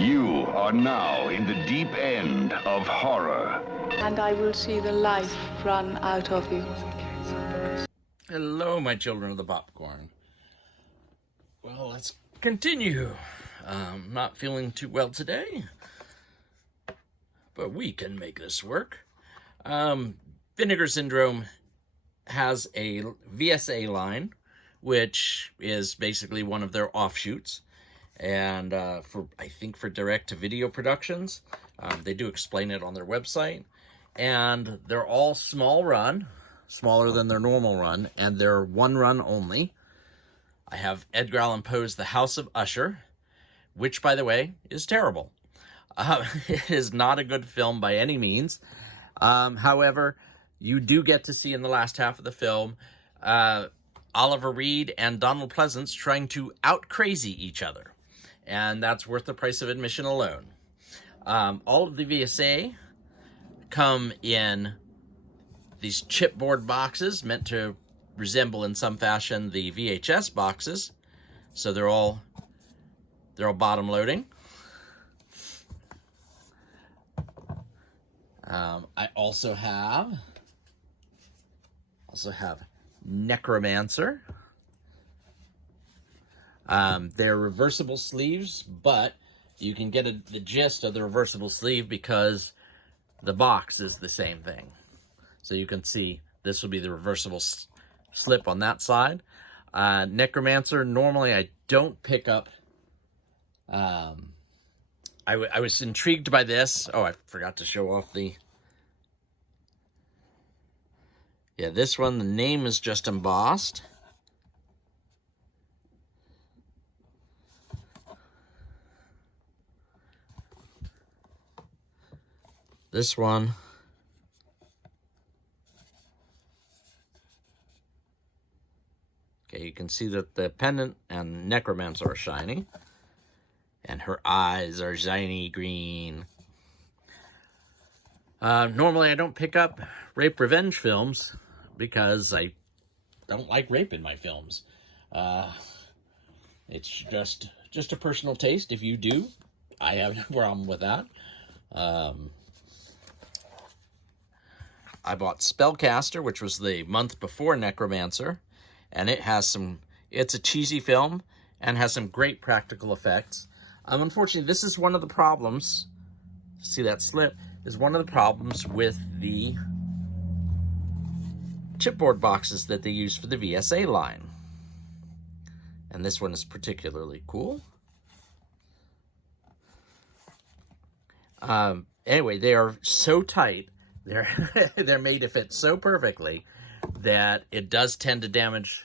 You are now in the deep end of horror. And I will see the life run out of you. Hello, my children of the popcorn. Well, let's continue. Not feeling too well today, but we can make this work. Vinegar Syndrome has a VSA line, which is basically one of their offshoots. And I think for direct-to-video productions, they do explain it on their website. And they're all small run, smaller than their normal run, and they're one run only. I have Edgar Allan Poe's The House of Usher, which, by the way, is terrible. It is not a good film by any means. However, you do get to see in the last half of the film Oliver Reed and Donald Pleasance trying to out-crazy each other. And that's worth the price of admission alone. All of the VSA come in these chipboard boxes meant to resemble in some fashion the VHS boxes. So they're all bottom loading. I also have Necromancer. They're reversible sleeves, but you can get the gist of the reversible sleeve because the box is the same thing. So you can see this will be the reversible slip on that side. Necromancer, normally I don't pick up. I was intrigued by this. Oh, I forgot to show off the... Yeah, this one, the name is just embossed. This one, okay, you can see that the pendant and Necromancer are shiny, and her eyes are shiny green. Normally I don't pick up rape revenge films because I don't like rape in my films. It's just a personal taste. If you do, I have no problem with that. I bought Spellcaster, which was the month before Necromancer, and it's a cheesy film and has some great practical effects. Unfortunately, this is one of the problems, see that slip, is one of the problems with the chipboard boxes that they use for the VSA line. And this one is particularly cool. Anyway, they are so tight, they're made to fit so perfectly that it does tend to damage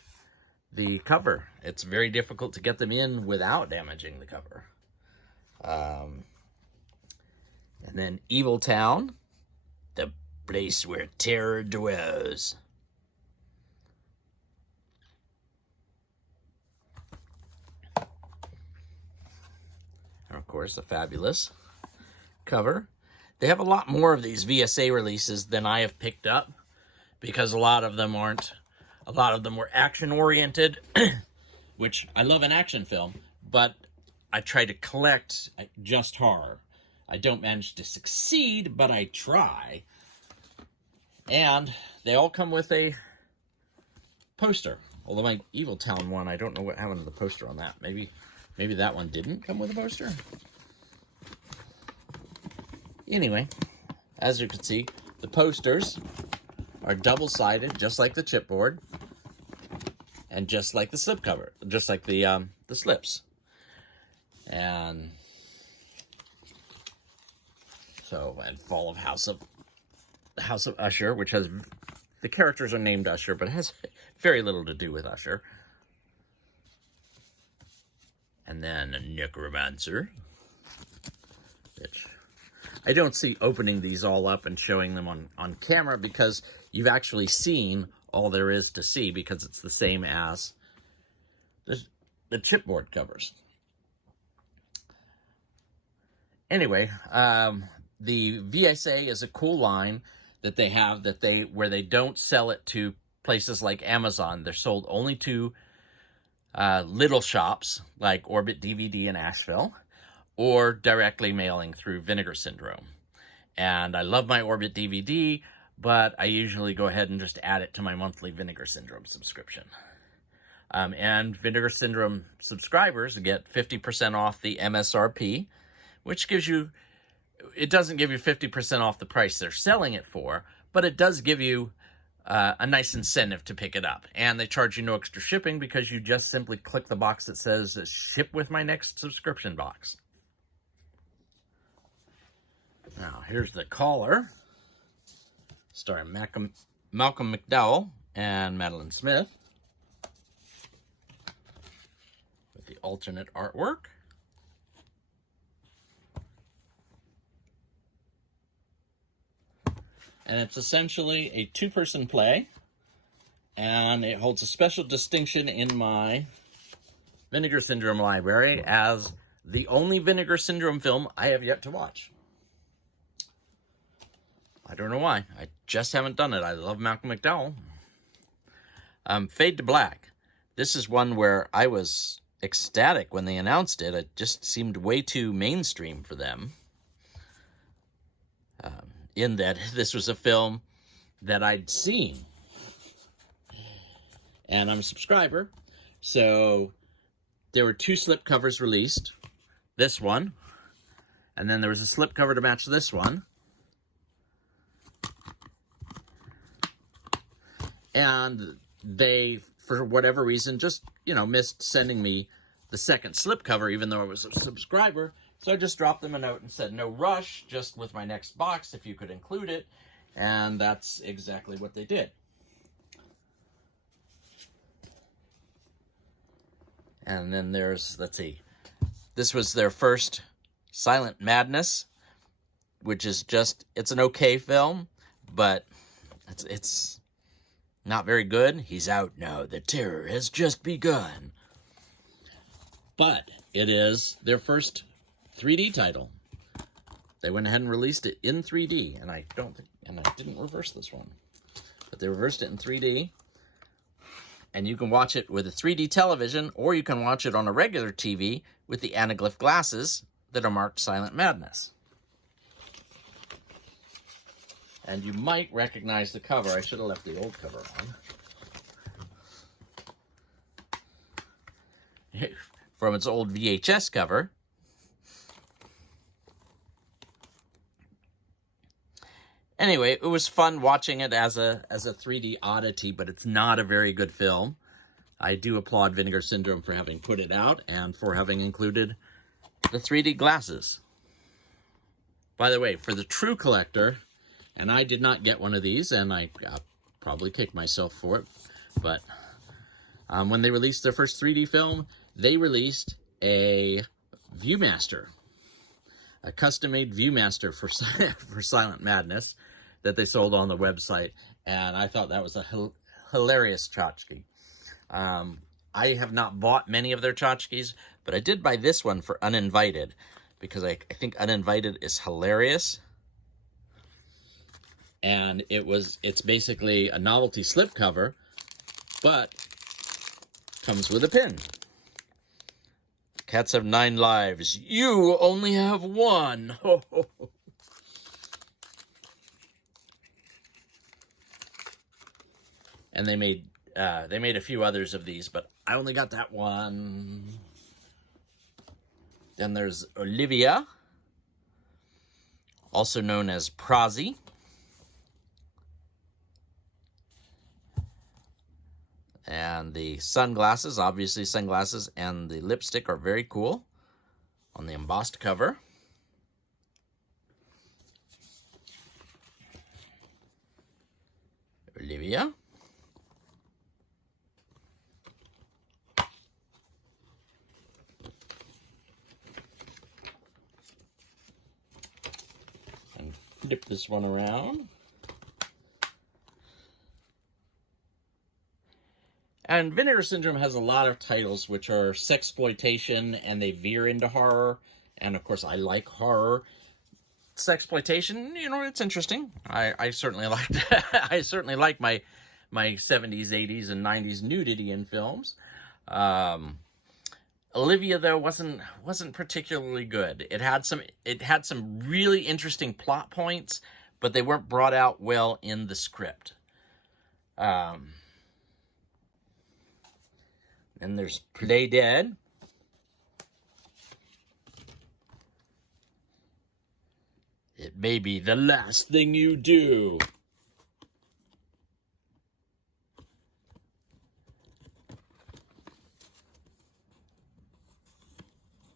the cover. It's very difficult to get them in without damaging the cover. And then Evil Town, the place where terror dwells. And of course, a fabulous cover. They have a lot more of these VSA releases than I have picked up because a lot of them were action-oriented, which I love an action film, but I try to collect just horror. I don't manage to succeed, but I try. And they all come with a poster. Although my Evil Town one, I don't know what happened to the poster on that. Maybe that one didn't come with a poster. Anyway, as you can see, the posters are double-sided, just like the chipboard, and just like the slipcover, just like the slips. And so, and Fall of House of Usher, which has, the characters are named Usher, but it has very little to do with Usher. And then Necromancer, which I don't see opening these all up and showing them on camera because you've actually seen all there is to see because it's the same as the chipboard covers. Anyway, the VSA is a cool line that they have where they don't sell it to places like Amazon. They're sold only to little shops like Orbit DVD in Asheville, or directly mailing through Vinegar Syndrome. And I love my Orbit DVD, but I usually go ahead and just add it to my monthly Vinegar Syndrome subscription. And Vinegar Syndrome subscribers get 50% off the MSRP, which gives you, it doesn't give you 50% off the price they're selling it for, but it does give you a nice incentive to pick it up. And they charge you no extra shipping because you just simply click the box that says ship with my next subscription box. Now, here's the collar, starring Malcolm McDowell and Madeline Smith, with the alternate artwork. And it's essentially a two-person play, and it holds a special distinction in my Vinegar Syndrome library as the only Vinegar Syndrome film I have yet to watch. I don't know why. I just haven't done it. I love Malcolm McDowell. Fade to Black. This is one where I was ecstatic when they announced it. It just seemed way too mainstream for them. In that this was a film that I'd seen. And I'm a subscriber. So there were 2 slipcovers released. This one. And then there was a slipcover to match this one. And they, for whatever reason, just, missed sending me the second slipcover, even though I was a subscriber. So I just dropped them a note and said, no rush, just with my next box, if you could include it. And that's exactly what they did. And then there's, let's see, this was their first Silent Madness, which is just, it's an okay film, but it's not very good. He's out now. The terror has just begun. But it is their first 3D title. They went ahead and released it in 3D, and I didn't reverse this one, but they reversed it in 3D. And you can watch it with a 3D television, or you can watch it on a regular TV with the anaglyph glasses that are marked Silent Madness. And you might recognize the cover. I should have left the old cover on. From its old VHS cover. Anyway, it was fun watching it as a 3D oddity, but it's not a very good film. I do applaud Vinegar Syndrome for having put it out and for having included the 3D glasses. By the way, for the true collector, and I did not get one of these, and I probably kicked myself for it, but when they released their first 3D film, they released a Viewmaster, a custom-made Viewmaster for Silent Madness that they sold on the website, and I thought that was a hilarious tchotchke. I have not bought many of their tchotchkes, but I did buy this one for Uninvited, because I think Uninvited is hilarious. And it's basically a novelty slipcover, but comes with a pin. Cats have 9 lives. You only have 1. And they made a few others of these, but I only got that one. Then there's Olivia, also known as Prozzy. And the sunglasses, obviously sunglasses, and the lipstick are very cool on the embossed cover. Olivia. And flip this one around. And Vinegar Syndrome has a lot of titles which are sexploitation, and they veer into horror. And of course, I like horror. Sexploitation, it's interesting. I certainly like I certainly like my 70s, 80s, and 90s nudity in films. A Olivia, though, wasn't particularly good. It had some really interesting plot points, but they weren't brought out well in the script. And there's Play Dead. It may be the last thing you do.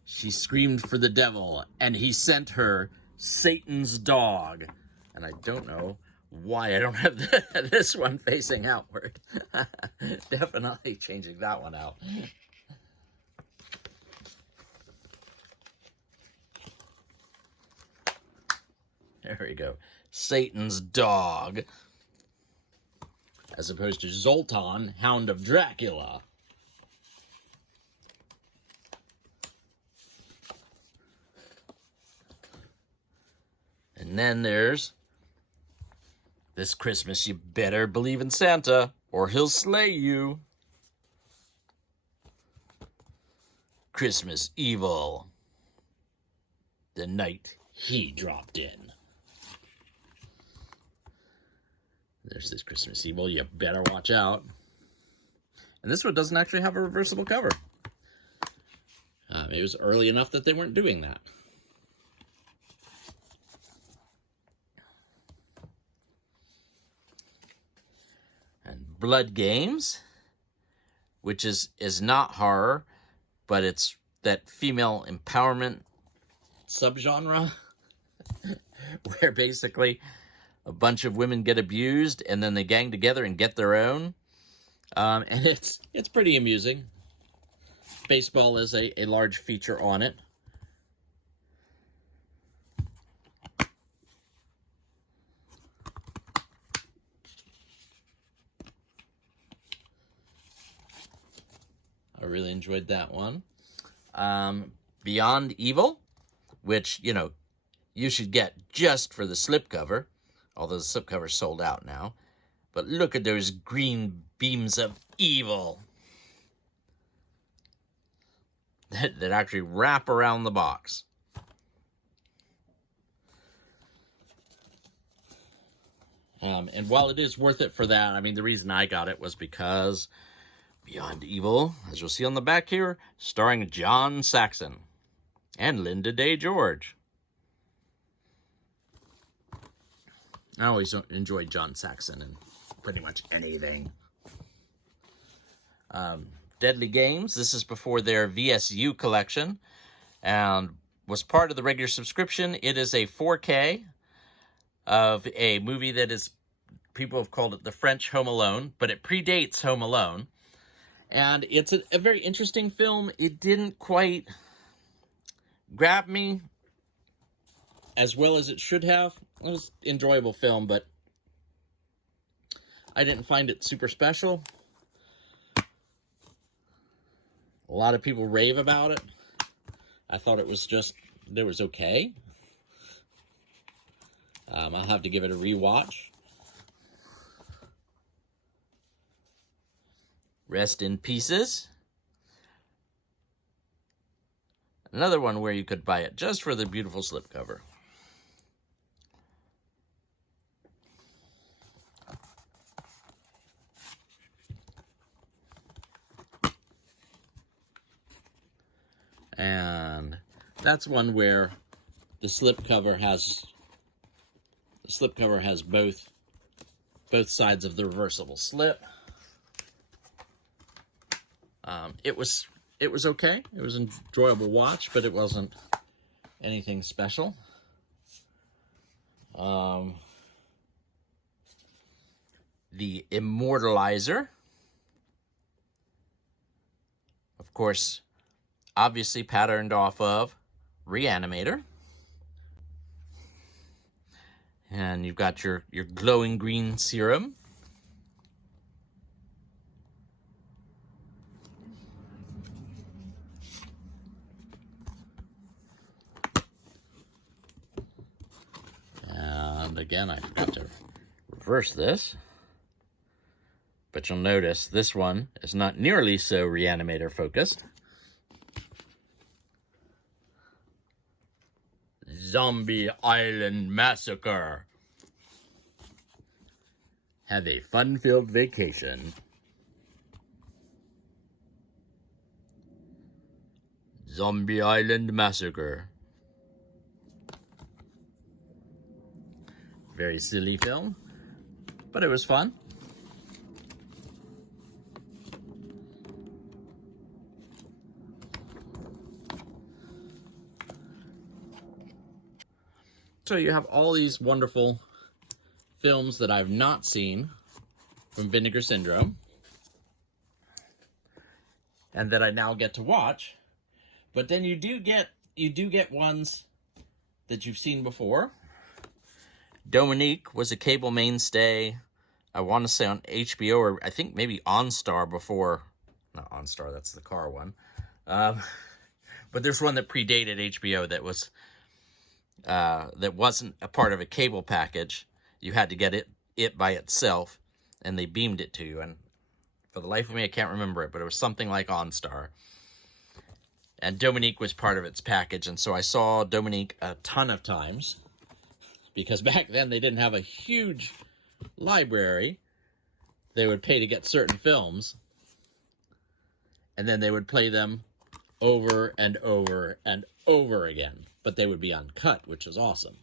She screamed for the devil, and he sent her Satan's dog. And I don't know why I don't have this one facing outward. Definitely changing that one out. There we go. Satan's dog. As opposed to Zoltan, Hound of Dracula. And then there's This Christmas you better believe in Santa or he'll slay you. Christmas Evil. The night he dropped in. There's This Christmas Evil. You better watch out. And this one doesn't actually have a reversible cover. It was early enough that they weren't doing that. And Blood Games, which is not horror, but it's that female empowerment subgenre where basically a bunch of women get abused and then they gang together and get their own. And it's pretty amusing. Baseball is a large feature on it. I really enjoyed that one. Beyond Evil, which, you should get just for the slipcover, although the slipcover's sold out now. But look at those green beams of evil that actually wrap around the box. And while it is worth it for that, the reason I got it was because Beyond Evil, as you'll see on the back here, starring John Saxon and Linda Day George. I always enjoyed John Saxon in pretty much anything. Deadly Games, this is before their VSU collection and was part of the regular subscription. It is a 4K of a movie that is, people have called it the French Home Alone, but it predates Home Alone. And it's a very interesting film. It didn't quite grab me as well as it should have. It was an enjoyable film, but I didn't find it super special. A lot of people rave about it. I thought it was okay. I'll have to give it a rewatch. Rest in Pieces. Another one where you could buy it just for the beautiful slipcover. And that's one where the slipcover has both sides of the reversible slip. It was okay. It was an enjoyable watch, but it wasn't anything special. The Immortalizer, of course, obviously patterned off of Reanimator. And you've got your glowing green serum. And again, I forgot to reverse this. But you'll notice this one is not nearly so Reanimator focused. Zombie Island Massacre. Have a fun-filled vacation. Zombie Island Massacre. Very silly film, but it was fun. So you have all these wonderful films that I've not seen from Vinegar Syndrome, and that I now get to watch. But then you do get ones that you've seen before. Dominique was a cable mainstay, I want to say on HBO, or I think maybe OnStar before. Not OnStar, that's the car one. But there's one that predated HBO that wasn't a part of a cable package. You had to get it by itself, and they beamed it to you. And for the life of me, I can't remember it, but it was something like OnStar. And Dominique was part of its package, and so I saw Dominique a ton of times, because back then they didn't have a huge library. They would pay to get certain films, and then they would play them over and over and over again, but they would be uncut, which is awesome.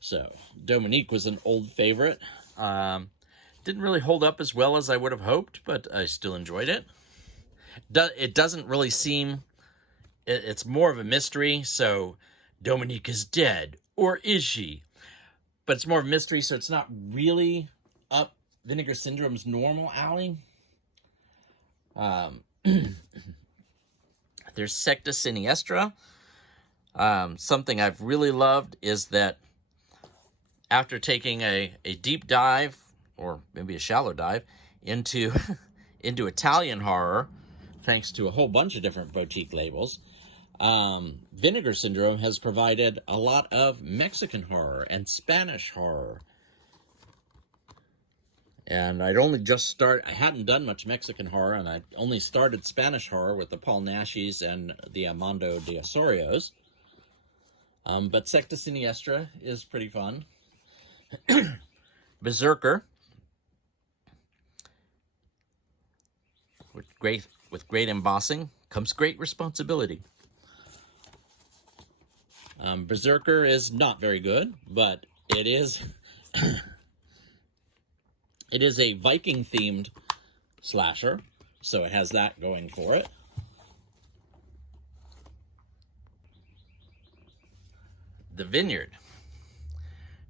So Dominique was an old favorite. Didn't really hold up as well as I would have hoped, but I still enjoyed it. It doesn't really seem... It's more of a mystery, so Dominique is dead, or is she? But it's more of a mystery, so it's not really up Vinegar Syndrome's normal alley. There's Secta Siniestra. Something I've really loved is that after taking a deep dive, or maybe a shallow dive, into Italian horror, thanks to a whole bunch of different boutique labels, Vinegar Syndrome has provided a lot of Mexican horror and Spanish horror. And I hadn't done much Mexican horror, and I only started Spanish horror with the Paul Nashis and the Armando de Osorios. But Secta Siniestra is pretty fun. Berserker, with great embossing comes great responsibility. Berserker is not very good, but it is it is a Viking-themed slasher, so it has that going for it. The Vineyard,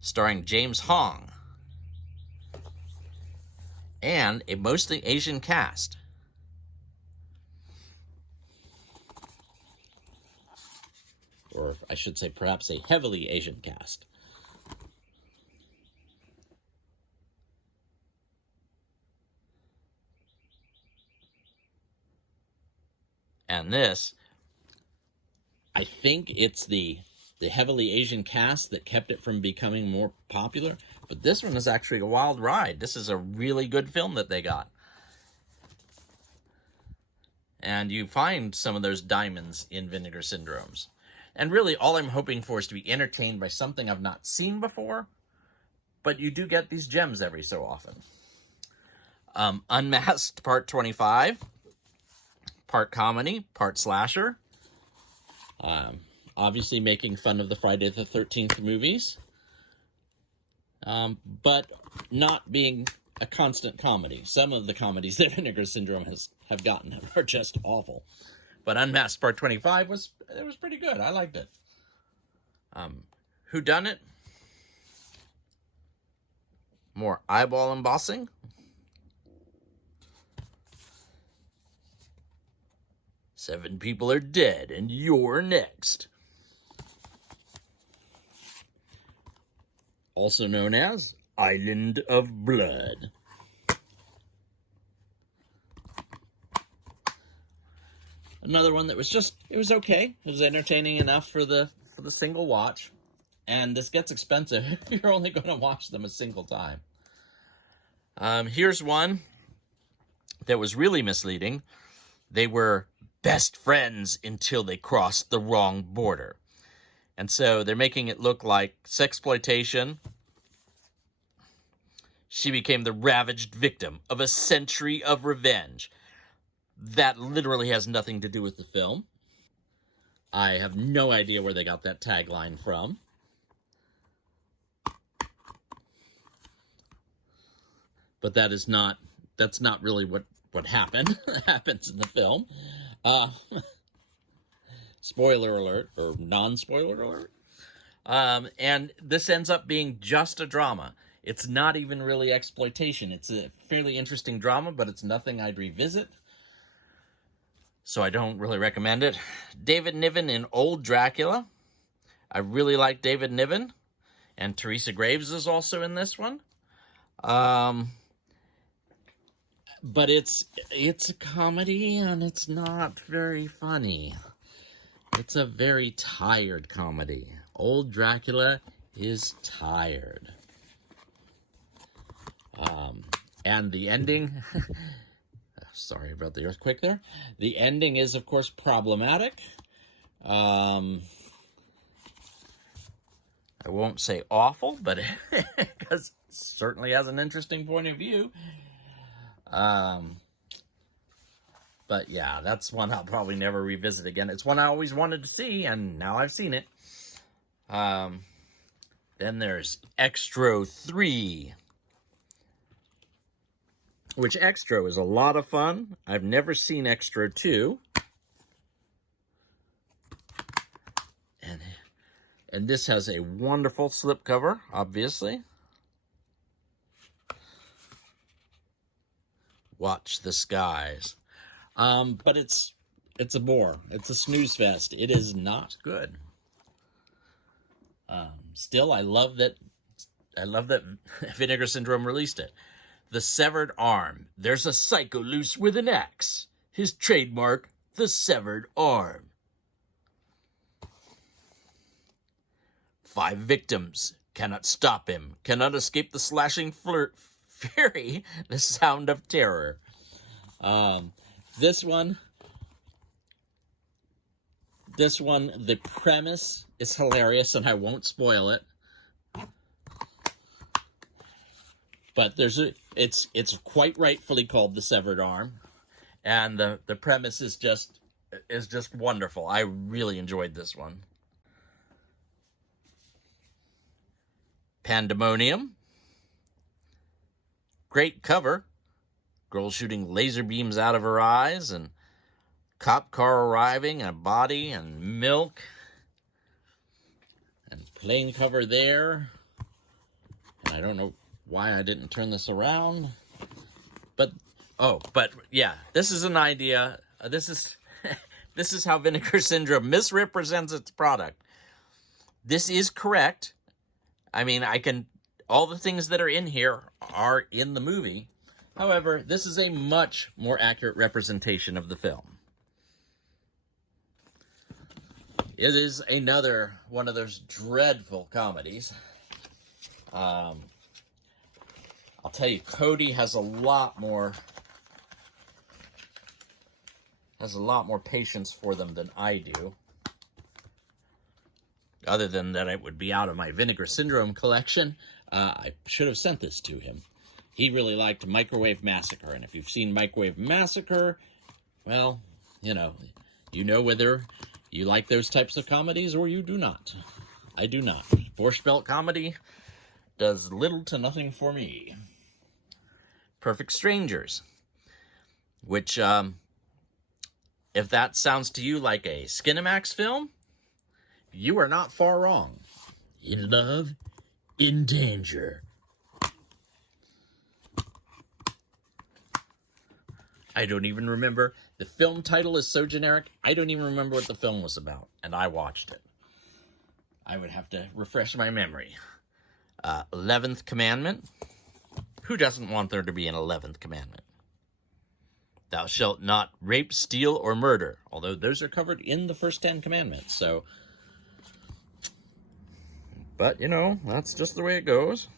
starring James Hong, and a mostly Asian cast. Or I should say perhaps a heavily Asian cast. And this, I think it's the heavily Asian cast that kept it from becoming more popular. But this one is actually a wild ride. This is a really good film that they got. And you find some of those diamonds in Vinegar Syndromes. And really, all I'm hoping for is to be entertained by something I've not seen before. But you do get these gems every so often. Unmasked Part 25. Part comedy, part slasher. Obviously making fun of the Friday the 13th movies. But not being a constant comedy. Some of the comedies that Vinegar Syndrome have gotten are just awful. But Unmasked Part 25 was pretty good. I liked it. Whodunit? More eyeball embossing. Seven people are dead, and you're next. Also known as Island of Blood. Another one that was it was okay. It was entertaining enough for the single watch. And this gets expensive if you're only going to watch them a single time. Here's one that was really misleading. They were best friends until they crossed the wrong border. And so they're making it look like sexploitation. She became the ravaged victim of a century of revenge. That literally has nothing to do with the film. I have no idea where they got that tagline from. But that's not really what happened. happens in the film. Spoiler alert, or non-spoiler alert. And this ends up being just a drama. It's not even really exploitation. It's a fairly interesting drama, but it's nothing I'd revisit. So I don't really recommend it. David Niven in Old Dracula. I really like David Niven. And Teresa Graves is also in this one. But it's a comedy, and it's not very funny. It's a very tired comedy. Old Dracula is tired. And the ending... Sorry about the earthquake there. The ending is, of course, problematic. I won't say awful, but because it certainly has an interesting point of view. But yeah, that's one I'll probably never revisit again. It's one I always wanted to see, and now I've seen it. Then there's Extro 3. Which Extro is a lot of fun. I've never seen Extro 2. And this has a wonderful slipcover, obviously. Watch the skies. But it's a bore. It's a snooze fest. It is not good. Still, I love that Vinegar Syndrome released it. The Severed Arm. There's a psycho loose with an axe. His trademark, the severed arm. 5 victims. Cannot stop him. Cannot escape the slashing fury. The sound of terror. This one, the premise is hilarious, and I won't spoil it. But it's quite rightfully called The Severed Arm, and the premise is just wonderful. I really enjoyed this one. Pandemonium. Great cover. Girl shooting laser beams out of her eyes, and cop car arriving, and a body, and milk, and plain cover there. And I don't know why I didn't turn this around, but yeah, this is an idea. This is how Vinegar Syndrome misrepresents its product. This is correct. I mean, all the things that are in here are in the movie. However, this is a much more accurate representation of the film. It is another one of those dreadful comedies. I'll tell you, Cody has a lot more patience for them than I do. Other than that, it would be out of my Vinegar Syndrome collection. I should have sent this to him. He really liked Microwave Massacre, and if you've seen Microwave Massacre, well, you know whether you like those types of comedies or you do not. I do not. Borscht Belt comedy does little to nothing for me. Perfect Strangers, which, if that sounds to you like a Skinamax film, you are not far wrong. In love, in danger. I don't even remember. The film title is so generic, I don't even remember what the film was about, and I watched it. I would have to refresh my memory. 11th Commandment. Who doesn't want there to be an 11th Commandment? Thou shalt not rape, steal, or murder. Although those are covered in the first 10 commandments, so... But, that's just the way it goes.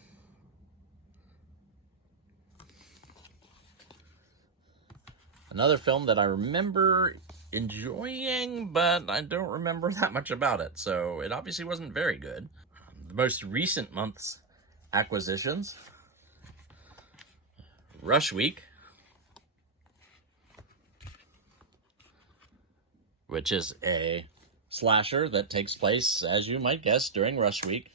Another film that I remember enjoying, but I don't remember that much about it, so it obviously wasn't very good. The most recent month's acquisitions: Rush Week, which is a slasher that takes place, as you might guess, during Rush Week.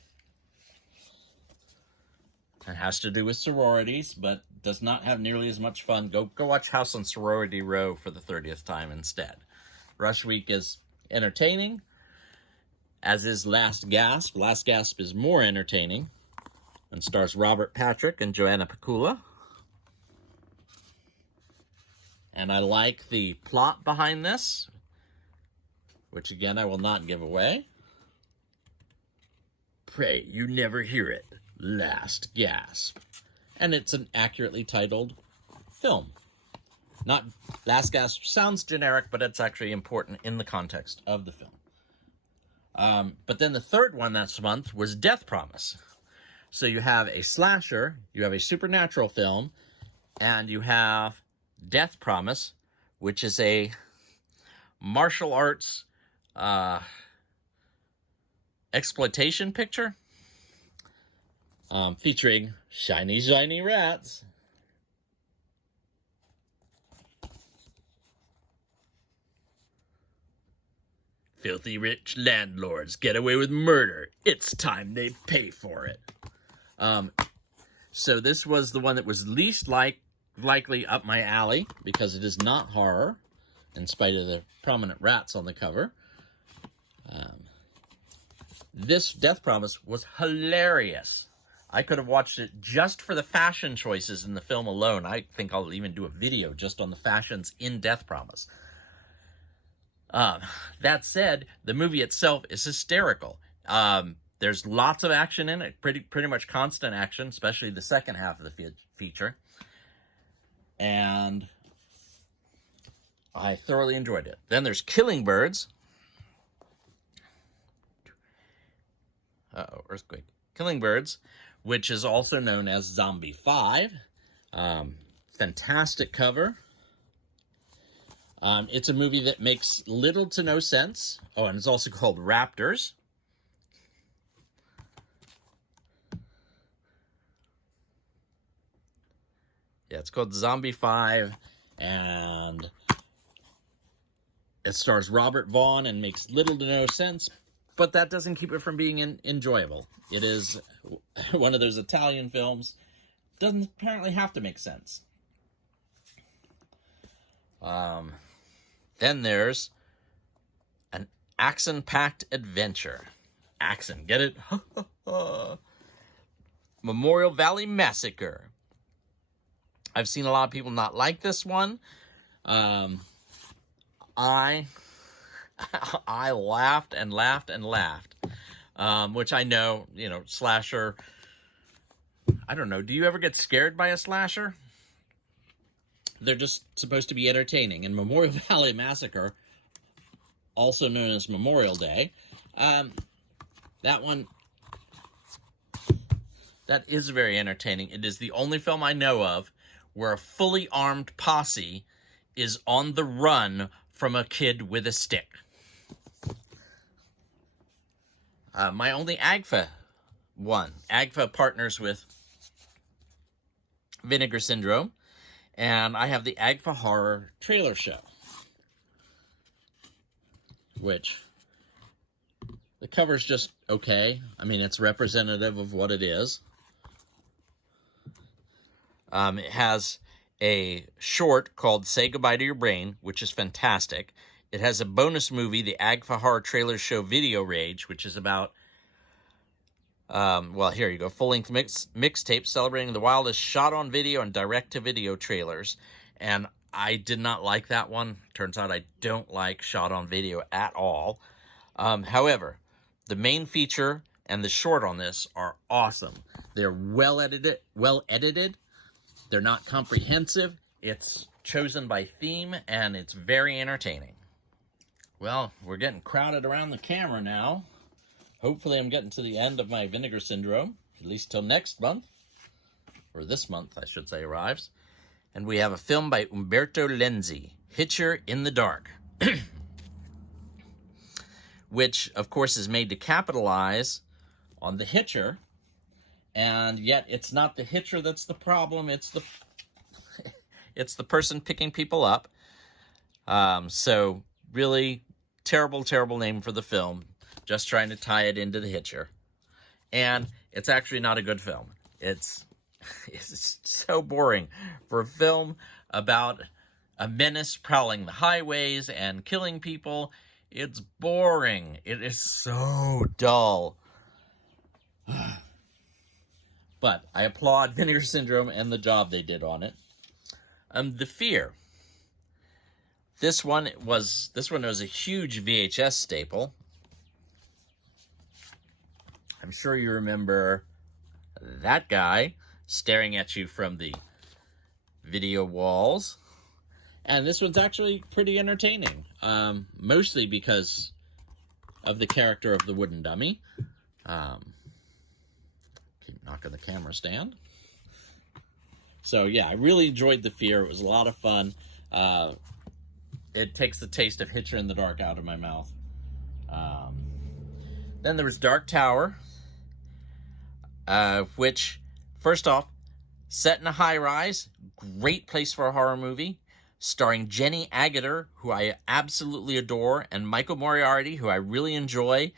It has to do with sororities, but does not have nearly as much fun. Go watch House on Sorority Row for the 30th time instead. Rush Week is entertaining, as is Last Gasp. Last Gasp is more entertaining and stars Robert Patrick and Joanna Pacula. And I like the plot behind this, which again I will not give away. Pray you never hear it. Last Gasp. And it's an accurately titled film. Not Last Gasp sounds generic, but it's actually important in the context of the film. But then the third one that month was Death Promise. So you have a slasher, you have a supernatural film, and you have Death Promise, which is a martial arts exploitation picture. Featuring shiny rats. Filthy rich landlords get away with murder. It's time they pay for it. So this was the one that was least likely up my alley, because it is not horror, in spite of the prominent rats on the cover. This Death Promise was hilarious. I could have watched it just for the fashion choices in the film alone. I think I'll even do a video just on the fashions in Death Promise. That said, the movie itself is hysterical. There's lots of action in it, pretty much constant action, especially the second half of the feature. And I thoroughly enjoyed it. Then there's Killing Birds. Earthquake. Killing Birds, which is also known as Zombie 5. Fantastic cover. It's a movie that makes little to no sense. Oh, and it's also called Raptors. Yeah, it's called Zombie 5, and it stars Robert Vaughn and makes little to no sense, but that doesn't keep it from being enjoyable. It is one of those Italian films. Doesn't apparently have to make sense. Then there's an action-packed adventure. Action, get it? Memorial Valley Massacre. I've seen a lot of people not like this one. I laughed and laughed and laughed. Which I know, slasher. I don't know. Do you ever get scared by a slasher? They're just supposed to be entertaining. And Memorial Valley Massacre, also known as Memorial Day, that one, that is very entertaining. It is the only film I know of where a fully armed posse is on the run from a kid with a stick. My only AGFA one. AGFA partners with Vinegar Syndrome, and I have the AGFA Horror Trailer Show, which the cover's just okay. I mean, it's representative of what it is. It has a short called Say Goodbye to Your Brain, which is fantastic. It has a bonus movie, the AGFA Horror Trailer Show Video Rage, which is about, well, here you go, full-length mixtape celebrating the wildest shot-on-video and direct-to-video trailers. And I did not like that one. Turns out I don't like shot-on-video at all. However, the main feature and the short on this are awesome. They're well edited. They're not comprehensive. It's chosen by theme, and it's very entertaining. Well, we're getting crowded around the camera now. Hopefully I'm getting to the end of my Vinegar Syndrome, at least till next month, or this month, I should say, arrives. And we have a film by Umberto Lenzi, Hitcher in the Dark. which, of course, is made to capitalize on the hitcher. And yet it's not the hitcher that's the problem. It's the person picking people up. So really terrible, terrible name for the film. Just trying to tie it into the hitcher. And it's actually not a good film. It's so boring for a film about a menace prowling the highways and killing people. It's boring. It is so dull. But I applaud Vinegar Syndrome and the job they did on it. The Fear. This one was a huge VHS staple. I'm sure you remember that guy staring at you from the video walls. And this one's actually pretty entertaining. Mostly because of the character of the wooden dummy. Keep knocking the camera stand. So yeah, I really enjoyed The Fear. It was a lot of fun. It takes the taste of Hitcher in the Dark out of my mouth. Then there was Dark Tower, which, first off, set in a high-rise, great place for a horror movie, starring Jenny Agutter, who I absolutely adore, and Michael Moriarty, who I really enjoy.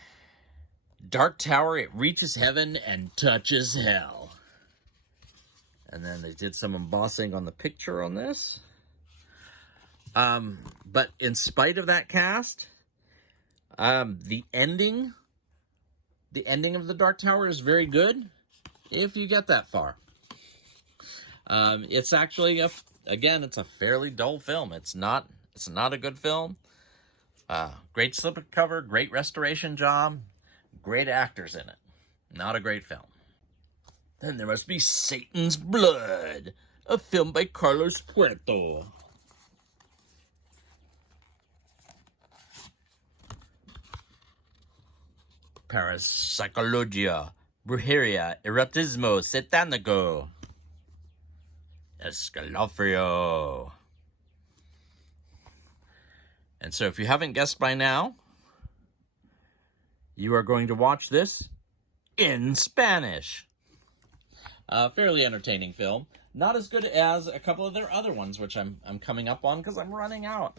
Dark Tower, it reaches heaven and touches hell. And then they did some embossing on the picture on this. But in spite of that cast, the ending of the Dark Tower is very good, if you get that far. It's actually it's a fairly dull film. It's not a good film. Great slipcover, great restoration job, great actors in it. Not a great film. Then there must be Satan's Blood, a film by Carlos Puerto. Parapsychologia, Brujeria, Erotismo, Satanico, Escalofrio. And so if you haven't guessed by now, you are going to watch this in Spanish. Fairly entertaining film. Not as good as a couple of their other ones, which I'm coming up on because I'm running out.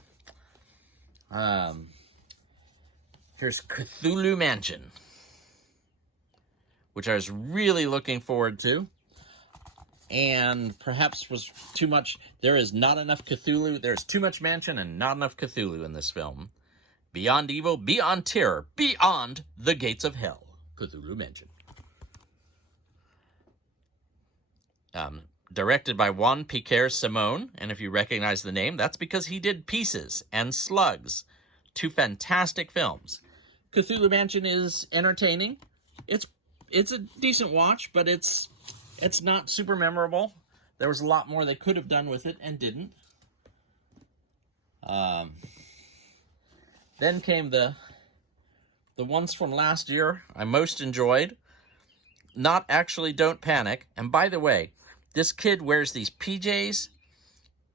Here's Cthulhu Mansion, which I was really looking forward to, and perhaps was too much. There is not enough Cthulhu. There's too much mansion and not enough Cthulhu in this film. Beyond evil, beyond terror, beyond the gates of hell. Cthulhu Mansion. Directed by Juan Piquer Simon, and if you recognize the name, that's because he did Pieces and Slugs, two fantastic films. Cthulhu Mansion is entertaining. It's a decent watch, but it's not super memorable. There was a lot more they could have done with it and didn't. Then came the ones from last year I most enjoyed. Not actually Don't Panic. And by the way, this kid wears these PJs,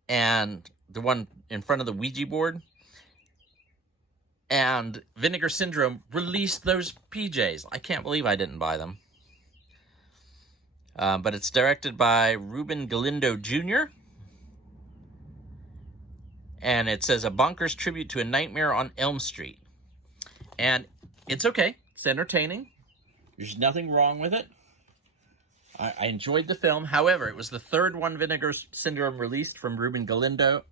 and the one in front of the Ouija board. And Vinegar Syndrome released those PJs. I can't believe I didn't buy them. But it's directed by Ruben Galindo Jr. And it says, a bonkers tribute to A Nightmare on Elm Street. And it's okay. It's entertaining. There's nothing wrong with it. I enjoyed the film. However, it was the third one Vinegar Syndrome released from Ruben Galindo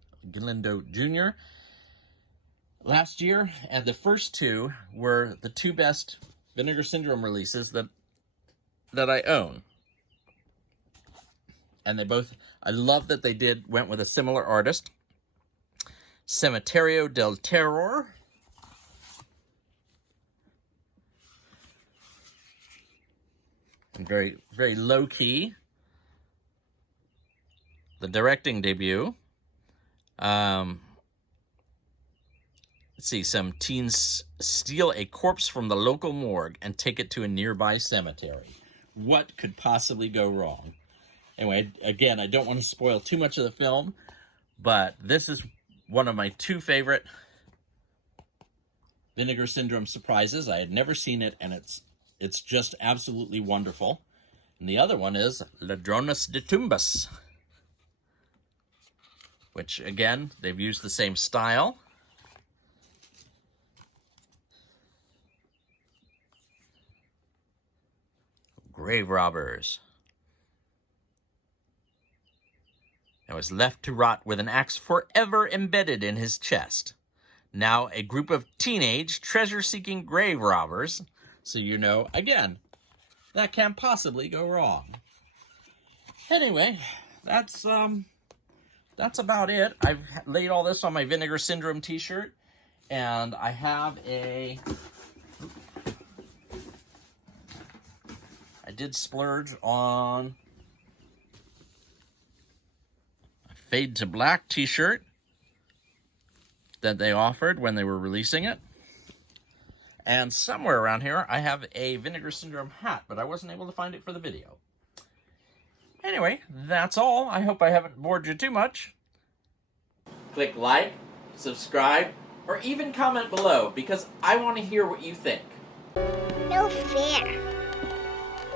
Jr. last year. And the first two were the two best Vinegar Syndrome releases that I own. And I love that they went with a similar artist. Cementerio del Terror. And very, very low-key. The directing debut. Let's see. Some teens steal a corpse from the local morgue and take it to a nearby cemetery. What could possibly go wrong? Anyway, again, I don't want to spoil too much of the film, but this is one of my two favorite Vinegar Syndrome Surprises. I had never seen it, and it's just absolutely wonderful. And the other one is Ladrones de Tumbas, which, again, they've used the same style. Grave robbers. And was left to rot with an axe forever embedded in his chest. Now a group of teenage treasure-seeking grave robbers. So you know, again, that can't possibly go wrong. Anyway, that's about it. I've laid all this on my Vinegar Syndrome t-shirt, and I have I did splurge on a Fade to Black t-shirt that they offered when they were releasing it. And somewhere around here, I have a Vinegar Syndrome hat, but I wasn't able to find it for the video. Anyway, that's all. I hope I haven't bored you too much. Click like, subscribe, or even comment below, because I want to hear what you think. No fair.